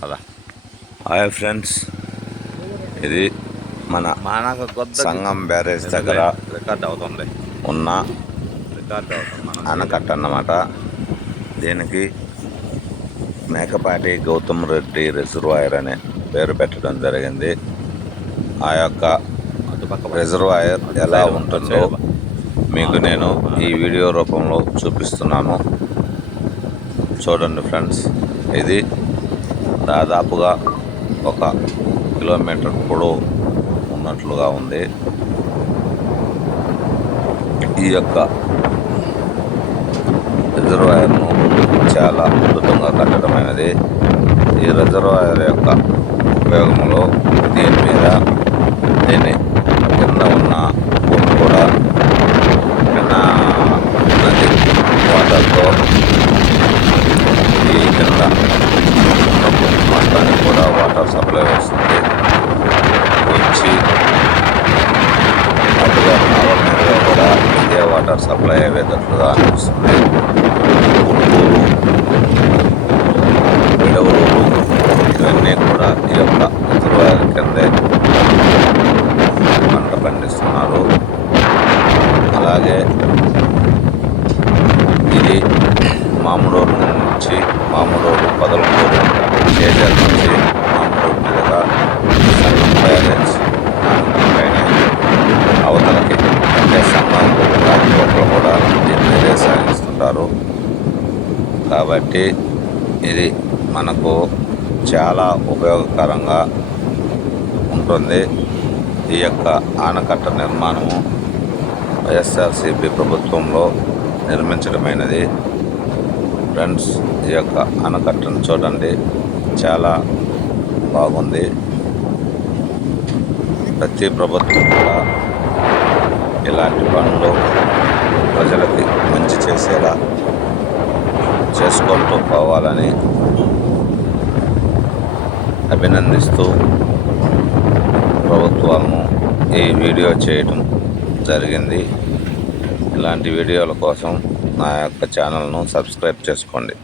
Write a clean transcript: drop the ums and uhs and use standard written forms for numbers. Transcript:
పద. Hi friends, ఇది మన సంగం బ్యారేజ్ దగ్గర రికార్డ్ అవుతుంది ఉన్న ఆనకట్ట అన్నమాట. దీనికి మేకపాటి గౌతమ్ రెడ్డి రిజర్వాయర్ అనే పేరు పెట్టడం జరిగింది. ఆ యొక్క రిజర్వాయర్ ఎలా ఉంటుందో మీకు నేను ఈ వీడియో రూపంలో చూపిస్తున్నాను. చూడండి ఫ్రెండ్స్, ఇది దాదాపుగా 1 కిలోమీటర్ పొడవు ఉన్నట్లుగా ఉంది. ఈ యొక్క రిజర్వాయర్ను చాలా అద్భుతంగా కట్టడమైనది. ఈ రిజర్వాయర్ యొక్క ఉపయోగంలో దీని కింద ఉన్న భూమి కూడా నది వాటర్తో ఈ కింద మొత్తానికి కూడా వాటర్ సప్లై వస్తుంది. వచ్చి అటుగా నావల మీదుగా కూడా ఇదే వాటర్ సప్లై అయ్యేటట్లుగా అనిపిస్తుంది. గుంటూరు, విడవలూరు ఇవన్నీ కూడా ఈ యొక్క రిజర్వాయర్ కిందే పంట పండిస్తున్నారు. అలాగే ఇది మామిడూరు నుంచి పొదలకూరు చేజర్ నుంచి మామిడూరు మీదుగా సంగం బ్యారేజ్ పైన అవతలకి అంటే సంగం రాజకోటలు కూడా దీని మీదే సాగిస్తుంటారు. కాబట్టి ఇది మనకు చాలా ఉపయోగకరంగా ఉంటుంది. ఈ యొక్క ఆనకట్ట నిర్మాణము వైఎస్ఆర్సీపీ ప్రభుత్వంలో నిర్మించడమైనది. ఫ్రెండ్స్, ఈ యొక్క ఆనకట్టను చూడండి, చాలా బాగుంది. ప్రతి ప్రభుత్వం కూడా ఇలాంటి పనులు ప్రజలకి మంచి చేసేలా చేసుకుంటూ పోవాలని అభినందిస్తూ ప్రభుత్వాలను ఈ వీడియో చేయడం జరిగింది. ఇలాంటి వీడియోల కోసం నా యొక్క ఛానల్ను సబ్స్క్రైబ్ చేసుకోండి.